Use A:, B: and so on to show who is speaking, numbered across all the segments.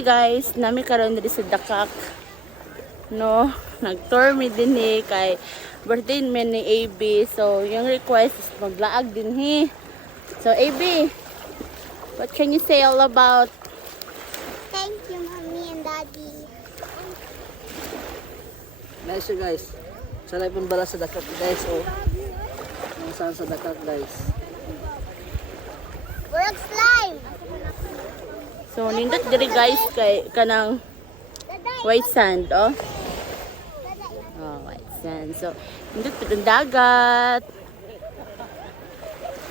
A: Hi guys, nami karon diri sa Dakak. No, nag-tour mi din eh kay birthday man ni AB. So, yung request is maglaag din he. So, AB, what can you say all about
B: Thank you, mommy and daddy.
C: Nice guys. Sanay pong bala sa dakat guys. Oh. Saan sa dakat guys.
A: So, nindot diri guys kay kanang white sand, oh. Oh, white sand. So, nindot dun dagat.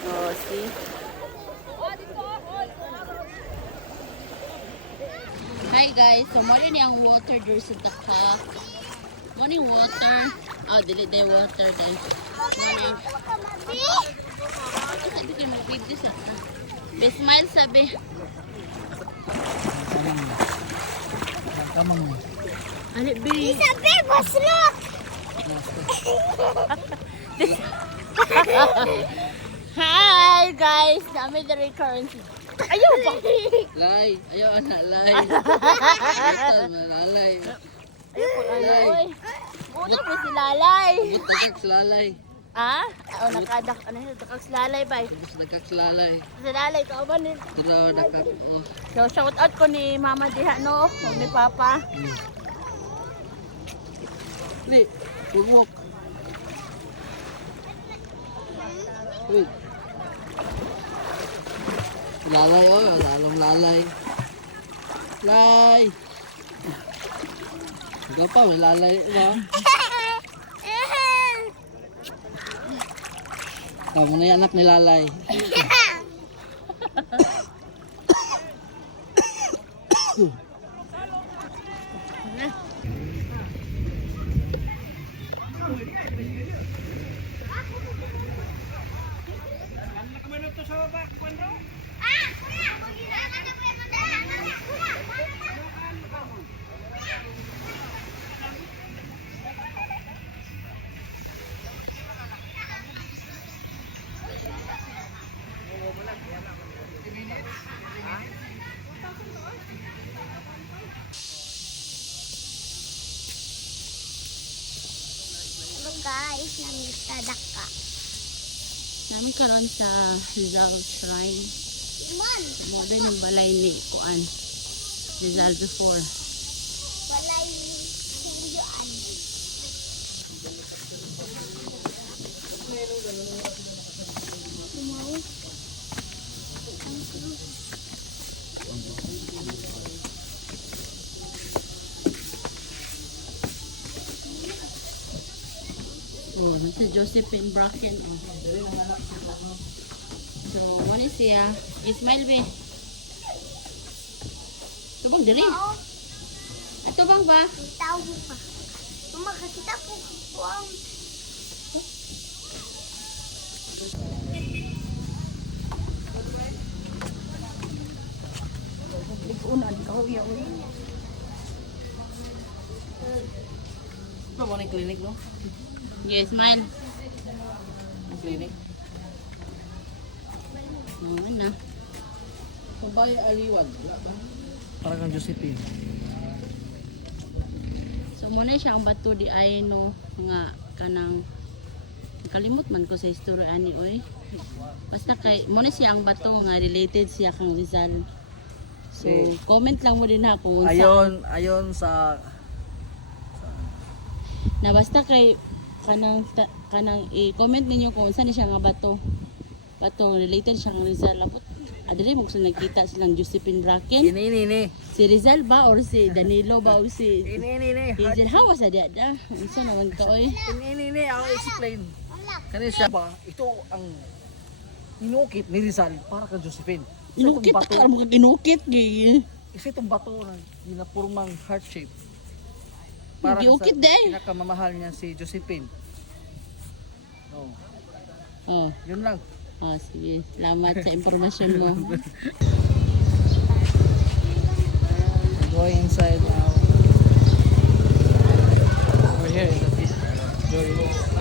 A: Oh, see? Hi guys, so mo rin yung water dito sa Dakak. Mo rin water. Oh, dili day water day. Mo rin.
B: Mami?
A: Sabi ko mo Ano be?
B: Sabi, boss, look.
A: Hi guys, dami diri currency. Ayaw ba?
C: Lay. Ayaw na lay. Malalay.
A: Ayaw po oy. Una po si Lalay.
C: Dakat sa lalay.
A: Ah? Oh, nakadak ano yun, dakak si Lalay ba?
C: Tapos dakat sa lalay.
A: Si Lalay ka ba ni?
C: Pero dakat. Oh.
A: So shout out ko ni Mama Diha no, ni Papa.
C: Li. Walk. Uy. Lalay oh. Lalong lalay. Lay. Ikaw pa, may lalay na yung anak ni Lalay.
B: Hello namisadak ka.
A: Namin karon sa Rizal Shrine. Mo din yung balay ni Kuan. Rizal before. Si Josephine Bracken. Oh. So, ano siya? Ismail be. Tubang diri. Ato bang ba?
B: tao mo pa. Mama, kakita po ko ang
C: Ito mo na yung clinic, no?
A: Yes, smile.
C: Clinic.
A: Oh, ano?
C: Pabaya aliwan. Parang kang Josephine.
A: So, muna siya ang bato di ay no nga kanang kalimot man ko sa history ani oy. Basta kay muna siya ang bato nga related siya kang Rizal. So,
C: Okay.
A: comment lang mo din ha kung.
C: Ayon, ayon sa
A: Na basta kay kanang ta- kanang i-comment ninyo kung saan siya nga bato. Bato related siya kang Rizal. Labot. Adre mo gusto nagkita silang Josephine Bracken.
C: ini ini ini.
A: Si Rizal ba or si Danilo ba or si
C: Ini ini ini.
A: Hazel Hawa sa diada. Unsa naman ka oy?
C: Ini ini ini ako explain. Kani siya ba? Ito ang inukit ni Rizal para kay Josephine.
A: Inukit ka mo kag inukit gay.
C: Isa itong bato na ginapurmang heart shape.
A: Giukit day.
C: pinakamamahal niya si Josephine. Oh,
A: Oh,
C: yun lang.
A: oh sige. Salamat sa impormasyon mo.
C: Going inside now. We're here in the. Joy.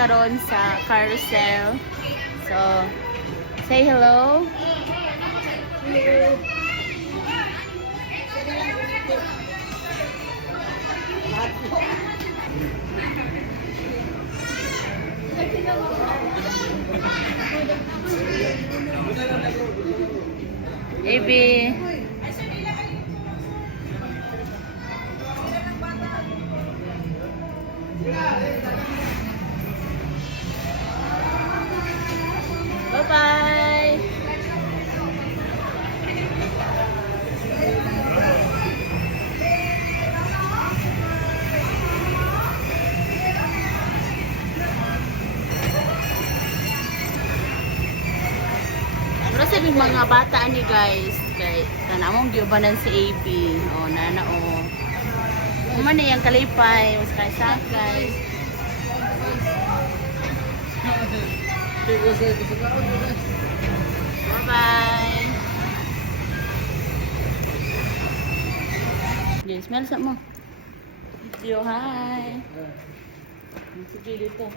A: Karon sa carousel. So, say hello. Ivy. Bye-bye! Sa mga bata ni guys, kay tanamong giubanan si AB. O nana o. Uma na yung kalipay, mas kay. Bye-bye. Guys, smell sa mo. Video, hi. Sige. Dito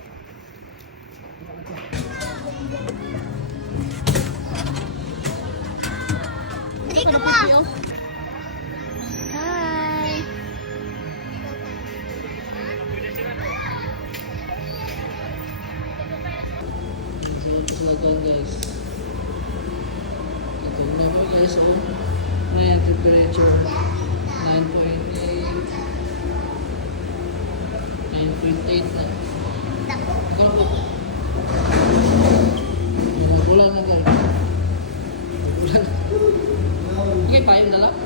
C: Okay, payong na lang.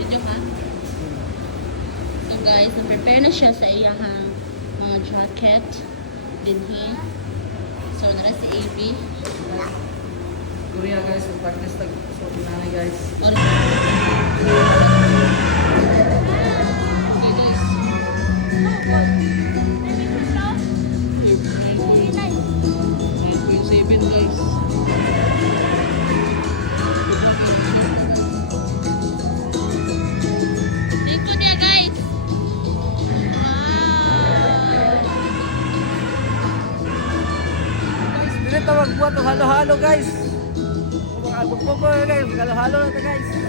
A: Video ka? So guys, prepare na siya sa iyang mga jacket. Dinhi. So, nara si AB.
C: Korea guys, practice tag so dinanay guys. Okay guys. Nine halo-halo guys. Mga albog-bog guys, halo-halo na ta guys. Guys,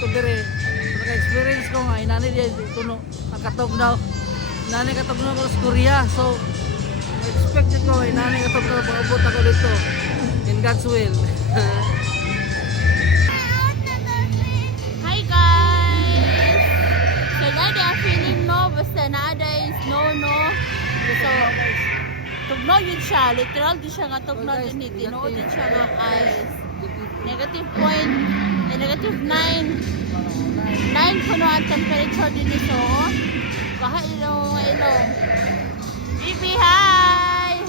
C: to dire. So naka-experience ko nga inani dia kuno nakatugnaw. Inani katugnaw ko sa Korea. So expected ko inani katugnaw paabot ako dito. In God's will.
A: Hi guys! So na they are feeling no, basta naada is no no. So, tugnaw yun siya, literal di siya nga tugnaw din ni tinuod din siya nga ice. Negative point, eh, negative 9. 9 kuno ang temperature din ito. Kaha ilong ilong. Bibi, hi!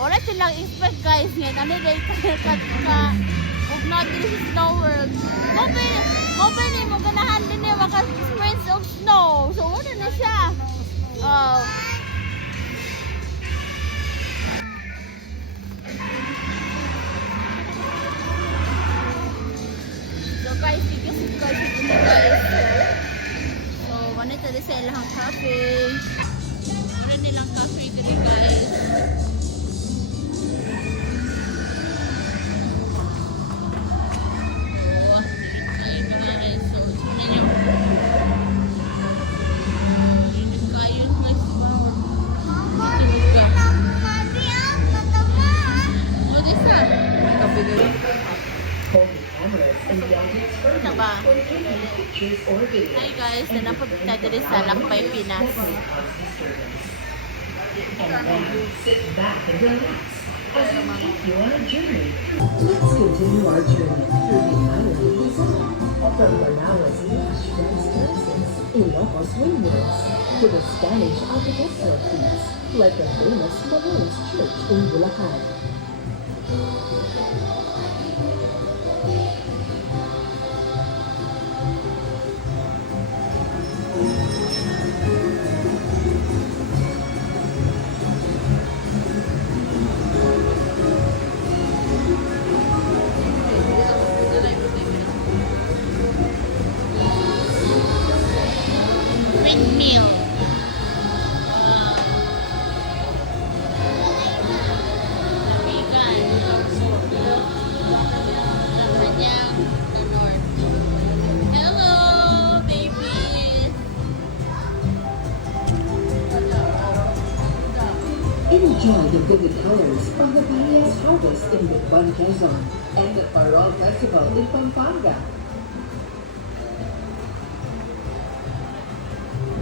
A: Wala silang expect guys ngayon. Ano day ka ka Huwag na din sa snow world. Mobile, mobile mo ganahan din eh. Maka experience of snow. So, wala na siya. Oh. So, manito din sa ilang cafe. Meron nilang cafe dito guys. Hi guys, nanapod tayo dito sa Lakpay, Pinas.
D: Let's continue our journey through the island of Luzon, from Manao's lush rice terraces, Ilocos windmills, to the Spanish architectural feats, like the famous Malolos Church in Bulacan. Enjoy the vivid colors of the Paya's harvest in Bitban, Quezon, and the Parol Festival in Pampanga.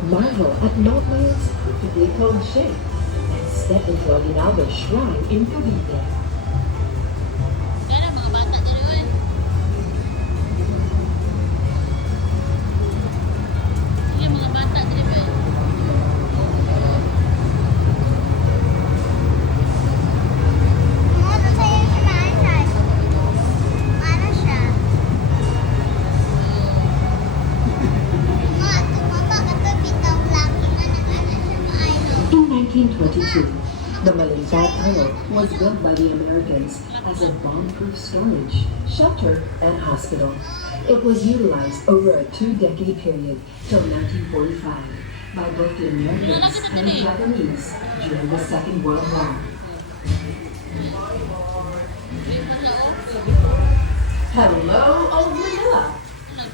D: Marvel at Mount Mayon's perfectly toned shape and step into Aguinaldo's shrine in Cavite. Bomb-proof storage, shelter, and hospital. It was utilized over a two-decade period till 1945 by both the Americans and the Japanese during the Second World War. Hello, old Manila!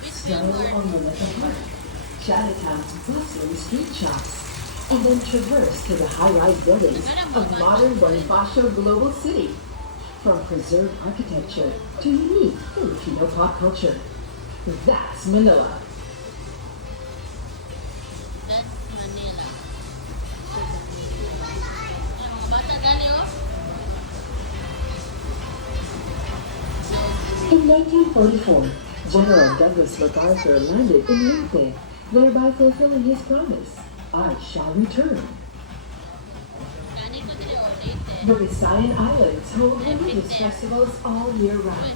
D: So on Malacca Park, Chinatown's bustling street shops, and then traverse to the high-rise buildings of modern Bonifacio Global City. From preserved architecture to unique Filipino pop culture. That's Manila.
A: That's Manila. Yung mga bata dali oh.
D: In 1944, General Douglas MacArthur landed in Leyte, thereby fulfilling his promise, I shall return. The Visayan Islands hold religious festivals all year round.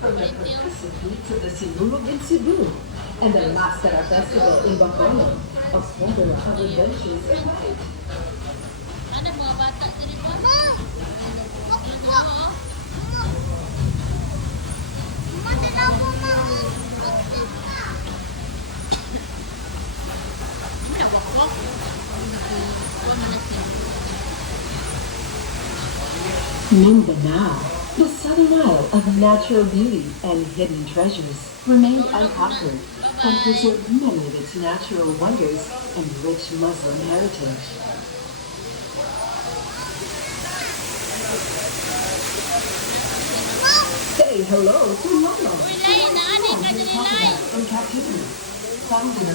D: From the percussive of the Sinulog in Cebu and the Mascara Festival in Bacolod, a plethora of adventures await.
A: Siya.
D: Mindanao, The Southern Isle of natural beauty and hidden treasures remained unconquered and preserved many of its natural wonders and rich Muslim heritage. Say hello to Lolo. In captivity. Found in a